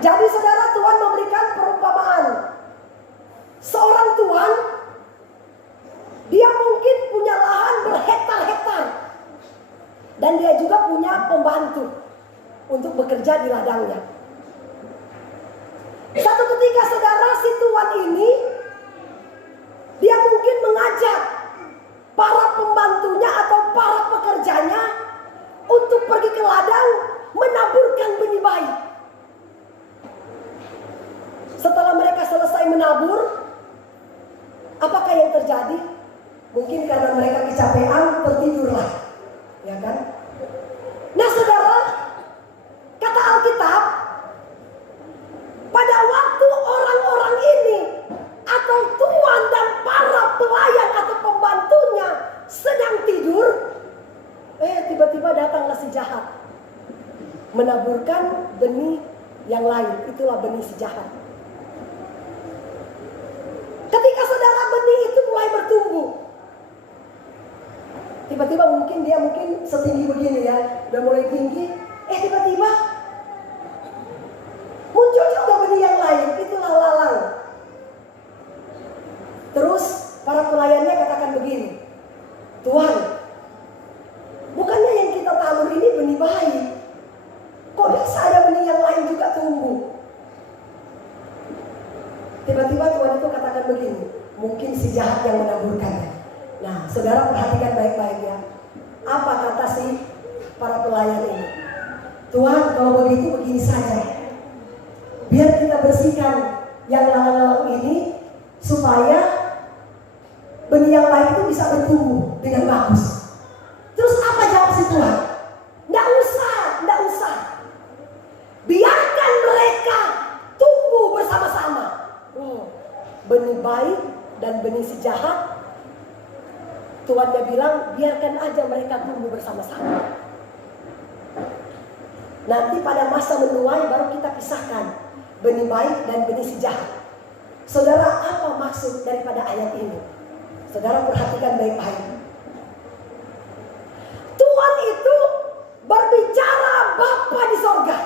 Jadi saudara, Tuhan memberikan perumpamaan. Seorang tuan, dia mungkin punya lahan berhektar-hektar. Dan dia juga punya pembantu untuk bekerja di ladangnya. Satu ketika saudara, si tuan ini, dia mungkin mengajak para pembantunya atau para pekerjanya untuk pergi ke ladang menaburkan benih baik. Setelah mereka selesai menabur, apakah yang terjadi? Mungkin karena mereka kecapean, tertidurlah, ya kan? Nah saudara, kata Alkitab, pada waktu orang-orang ini atau tuan dan para pelayan atau pembantunya sedang tidur, tiba-tiba datanglah si jahat menaburkan benih yang lain. Itulah benih si jahat. Ketika saudara benih itu mulai bertumbuh, tiba-tiba mungkin dia setinggi begini ya, udah mulai tinggi, tiba-tiba muncul juga benih yang lain, itulah lalang. Terus para pelayannya katakan begini, Tuhan, bukannya yang kita tabur ini benih baik, kok bisa ada benih yang lain juga tumbuh? Tiba-tiba Tuhan itu katakan begini, mungkin si jahat yang menaburkannya. Nah, saudara perhatikan baik-baik ya. Apa kata si para pelayan ini? Tuhan, kalau begitu begini saja. Biar kita bersihkan yang lalang-lalang ini supaya benih yang baik itu bisa bertumbuh dengan bagus. Terus apa jawab si Tuhan? Nggak usah. Biarkan mereka tumbuh bersama-sama. Benih baik dan benih si jahat, Tuhannya bilang biarkan aja mereka tumbuh bersama-sama. Nanti pada masa menuai baru kita pisahkan benih baik dan benih si jahat. Saudara, apa maksud daripada ayat ini? Saudara perhatikan baik-baik. Tuhan itu berbicara Bapa di sorga.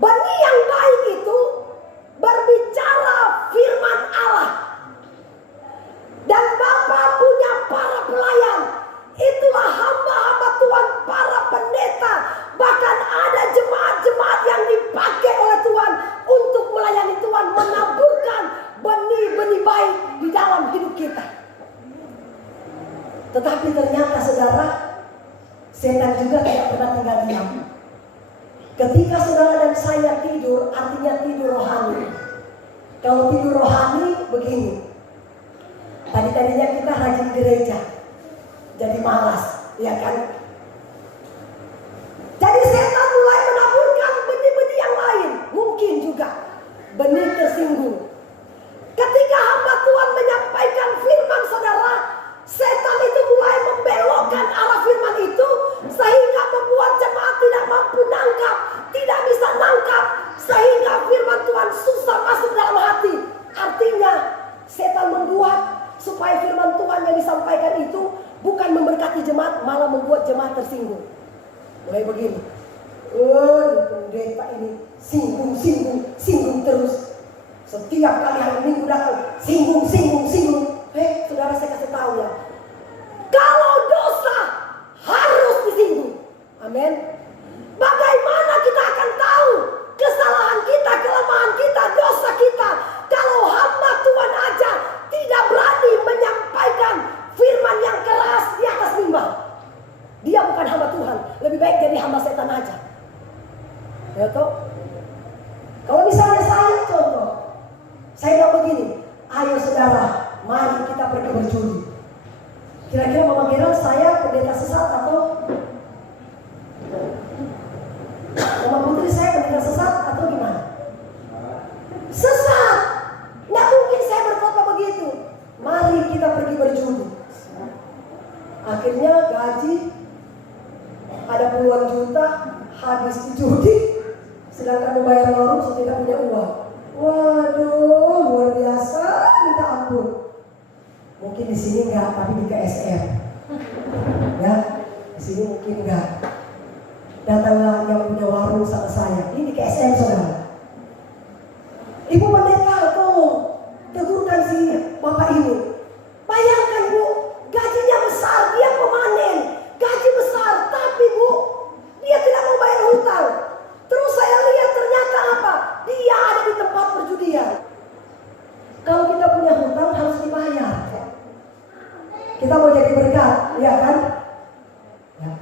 Benih yang baik itu berbicara firman Allah. Dan Bapa punya para pelayan. Itulah hamba-hamba Tuhan, para pendeta. Bahkan ada jemaat-jemaat yang dipakai oleh Tuhan untuk melayani Tuhan, menaburkan benih-benih baik di dalam hidup kita. Tetapi ternyata saudara, setan juga tidak pernah tinggal diam. Ketika saudara dan saya tidur, artinya tidur rohani. Kalau tidur rohani begini, tadinya kita rajin gereja, jadi malas, ya kan? Jadi setan mulai menaburkan benih-benih yang lain, mungkin juga benih tersinggung. Ketika hamba Tuhan menyampaikan firman saudara, setan itu mulai membelokkan arah firman itu, sehingga membuat jemaat tidak mampu nangkap, tidak bisa nangkap, sehingga firman Tuhan susah masuk dalam hati. Artinya setan membuat supaya firman Tuhan yang disampaikan itu bukan memberkati jemaat, malah membuat jemaat tersinggung. Mulai begini, pendeta ini singgung terus. Setiap kali hari Minggu datang, singgung. Saudara, saya kasih tahu ya, kalau dosa harus disinggung. Amin. Bagaimana kita akan tahu kesalahan kita, kelemahan kita, dosa kita, kalau hamba Tuhan aja tidak berani menyampaikan firman yang keras di atas mimbar? Dia bukan hamba Tuhan, lebih baik jadi hamba setan aja. Ya toh? Kalau misalnya saya contoh, saya bilang begini, ayo saudara, mari kita pergi berjudi. Kira-kira Mama Gerald, saya pendeta sesat atau Mama Putri, saya pendeta sesat atau gimana? Sesat. Nggak mungkin saya berkhotbah begitu. Mari kita pergi berjudi. Akhirnya gaji ada puluhan juta habis di judi, sedangkan membayar warung sudah tidak punya uang. Waduh, luar biasa, minta ampun. Mungkin di sini enggak, tapi di KSM. Ya, di sini mungkin enggak. Datanglah yang punya warung sama saya. Ini di KSM saudara. Ibu pendeta, tolong tegurkan si bapak ini. Bayangkan Bu, gajinya besar, dia pemanen, gaji besar, tapi Bu, dia tidak mau bayar hutang. Terus saya lihat ternyata apa? Dia ada di tempat perjudian. Kalau kita punya hutang harus dibayar. Kita mau jadi berkat, ya kan? Ya.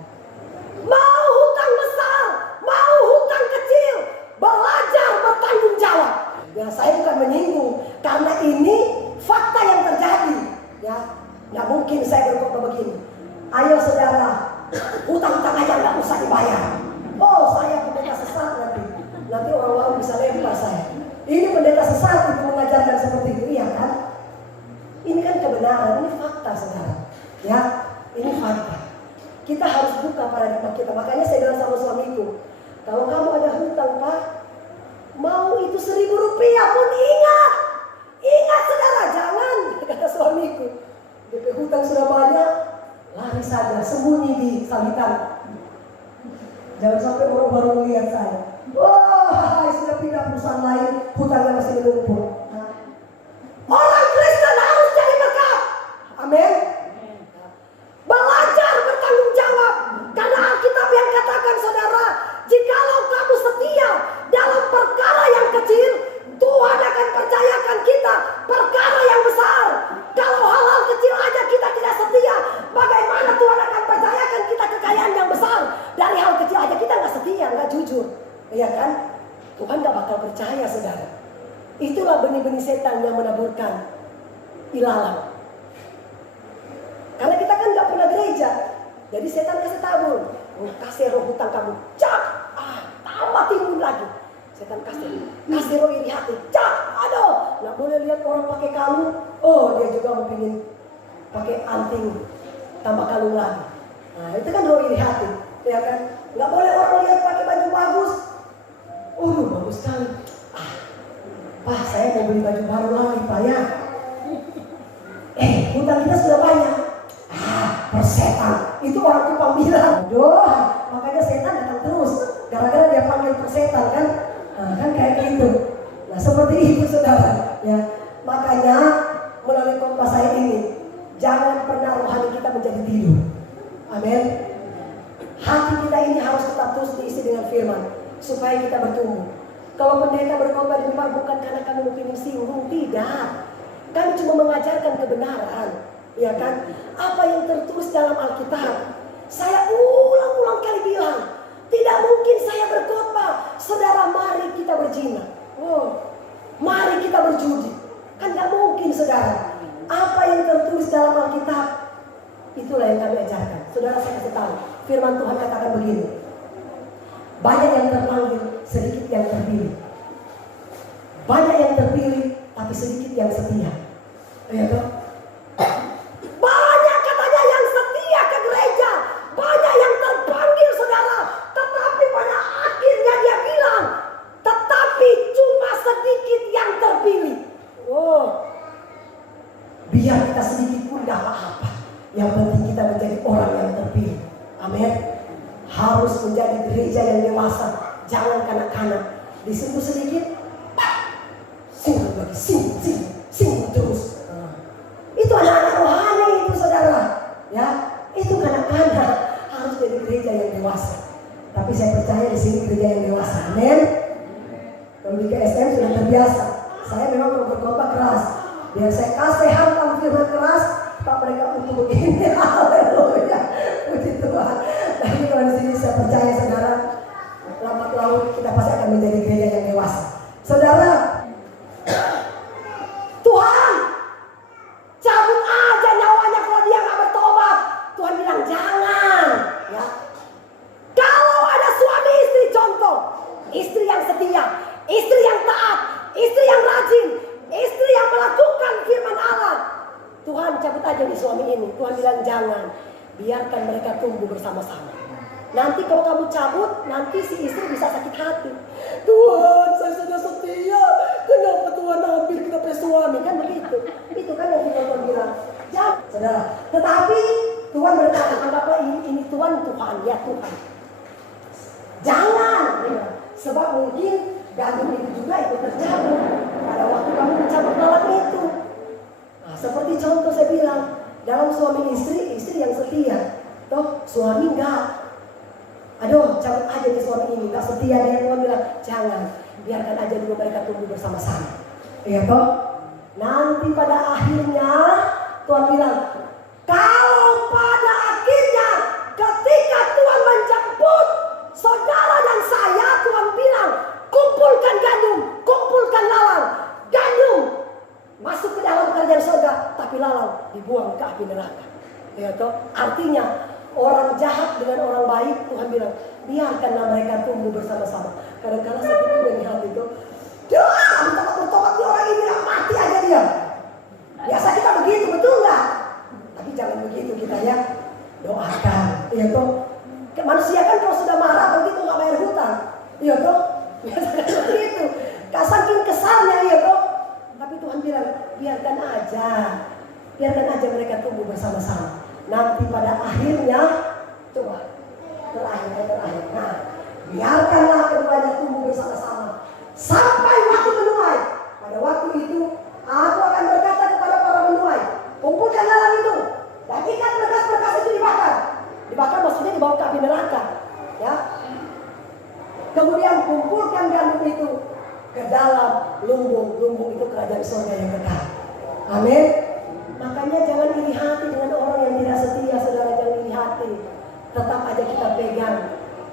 Mau hutang besar, mau hutang kecil, belajar bertanggung jawab. Ya, saya bukan menyinggung, karena ini fakta yang terjadi. Ya, nggak mungkin saya berkata begini. Ayo saudara, hutang-hutang aja nggak usah dibayar. Oh, saya pendeta sesat nanti orang-orang bisa lempar saya. Ini pendeta sesat itu mengajarkan seperti itu, iya kan? Ini kan kebenaran, ini fakta saudara. Ya, ini fakta. Kita harus buka paradigma kita. Makanya saya bilang sama suamiku, kalau kamu ada hutang Pak, mau itu 1.000 rupiah pun ingat. Ingat saudara, jangan, kata suamiku. DP hutang sudah banyak, lari saja, sembunyi di salitan. Jangan sampai orang baru melihat saya. Wah, sudah pindah perusahaan lain, hutangnya masih menumpuk. Orang Kristen harus cari berkat. Amin. Belajar bertanggung jawab. Karena Alkitab yang katakan saudara, jikalau kamu setia dalam perkara yang kecil, Tuhan akan percayakan kita perkara yang besar. Kalau hal-hal kecil aja kita tidak setia, bagaimana Tuhan akan percayakan kita kekayaan yang besar? Dari hal kecil aja kita nggak setia, nggak jujur, iya kan? Tuhan nggak bakal percaya saudara. Itulah benih-benih setan yang menaburkan ilalang. Karena kita kan nggak pernah gereja, jadi setan kasih tabur, kasih roh hutang kamu, cak, tambah timbul lagi. Setan kasih roh iri hati, cak, aduh, nggak boleh lihat orang pakai kalung, oh dia juga mau pingin pakai anting, tambah kalung lagi. Nah itu kan roh iri hati, ya kan? Nggak boleh orang lihat pakai baju bagus, bagus sekali. Pak, saya mau beli baju baru lagi, Pak ya. Hutang kita sudah banyak. Persetan, itu orang Kupang bilang. Makanya setan datang terus. Gara-gara dia panggil persetan kan. Kan kayak gitu. Nah seperti itu saudara. Ya, makanya melalui khotbah saya ini, jangan pernah rohani kita menjadi tidur. Amin. Hati kita ini harus tetap terus diisi dengan firman supaya kita bertumbuh. Kalau pendeta berkhotbah di depan bukan karena kami ingin singgung, tidak. Kami cuma mengajarkan kebenaran, ya kan? Apa yang tertulis dalam Alkitab. Saya ulang-ulang kali bilang, tidak mungkin saya berkhotbah, saudara mari kita berzina. Mari kita berjudi. Kan gak mungkin saudara. Apa yang tertulis dalam Alkitab, itulah yang kami ajarkan. Saudara saya kasih tahu, firman Tuhan katakan begini. Banyak yang terpanggil, sedikit yang terpilih. Banyak yang terpilih, tapi sedikit yang setia. Ya toh? Banyak katanya yang setia ke gereja, banyak yang terpanggil saudara, tetapi pada akhirnya dia bilang, tetapi cuma sedikit yang terpilih. Biar kita sedikit pun gak apa-apa. Yang penting kita menjadi orang yang terpilih. Amin. Harus menjadi gereja yang dewasa, jangan kanak-kanak. Disentuh sedikit, singgung lagi, singgung terus. Itu anak-anak rohani itu saudara, ya. Itu kanak-kanak harus jadi gereja yang dewasa. Tapi saya percaya di sini gereja yang dewasa. Amin. Kalau di KSM sudah terbiasa. Saya memang kalau berkhotbah keras. Biar saya kasih hantam firman keras, tak mereka untuk begini. Haleluya. Puji Tuhan. Tapi kalau di sini saya percaya saudara, lambat laun kita pasti akan menjadi gereja yang dewasa. Saudara, Tuhan cabut aja nyawanya kalau dia nggak bertobat. Tuhan bilang jangan, ya. Kalau ada suami istri, contoh, istri yang setia, istri yang taat, istri yang rajin, istri yang melakukan firman Allah, Tuhan cabut aja di suami ini. Tuhan bilang jangan, biarkan mereka tumbuh bersama-sama. Nanti kalau kamu cabut, nanti si istri bisa sakit hati. Tuhan, saya sudah setia, kenapa Tuhan ambil kita punya suami? Kan begitu. Itu kan yang Tuhan bilang. Jangan, saudara. Tetapi Tuhan berkata, anggaplah ini Tuhan, ya Tuhan. Jangan, sebab mungkin mungkin gandum itu juga ikut tercabut pada waktu kamu mencabut lalat itu. Nah, seperti contoh saya bilang, dalam suami istri yang setia, toh suami enggak. Aduh, cabut aja di suami ini, enggak setia dia. Tuhan bilang, jangan, biarkan aja dulu mereka tumbuh bersama-sama. Iya toh? Nanti pada akhirnya Tuhan bilang, kalau pada akhirnya ketika Tuhan menjemput saudara dan saya, Tuhan bilang, kumpulkan gandum, kumpulkan lalang. Gandum masuk ke dalam kerajaan surga, tapi lalang dibuang ke api neraka. Ya toh? Artinya orang jahat dengan orang baik, Tuhan bilang, biarkanlah mereka tumbuh bersama-sama. Kadang-kadang saya melihat itu, doa, bertobat di orang ini, mati aja dia. Biasa kita begitu, betul nggak? Tapi jangan begitu kita ya, doakan. Ya toh? Manusia kan kalau sudah marah begitu nggak bayar hutang. Ya toh? Biasa begitu. Saking kesalnya ya toh. Tapi Tuhan bilang, biarkan aja mereka tumbuh bersama-sama. Nanti pada akhirnya, coba terakhir. Nah, biarkanlah keduanya tumbuh bersama-sama sampai waktu menuai. Pada waktu itu, aku akan berkata kepada para menuai, kumpulkan lalang itu dan ikat berkas-berkas itu dibakar. Dibakar maksudnya dibawa ke api neraka. Ya. Kemudian kumpulkan gandum itu ke dalam lumbung itu kerajaan surga yang kekal. Amin. Makanya jangan iri hati dengan orang yang tidak setia, saudara, jangan iri hati. Tetap aja kita pegang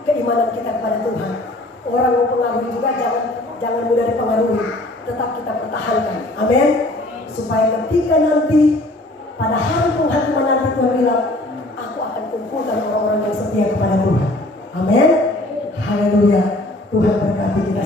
keimanan kita kepada Tuhan. Orang mau pengaruhi juga jangan mudah dipengaruhi. Tetap kita pertahankan. Amin. Supaya ketika nanti pada hari Tuhan nanti Tuhan bilang, aku akan kumpulkan orang-orang yang setia kepada Tuhan. Amin. Haleluya. Tuhan berkati kita.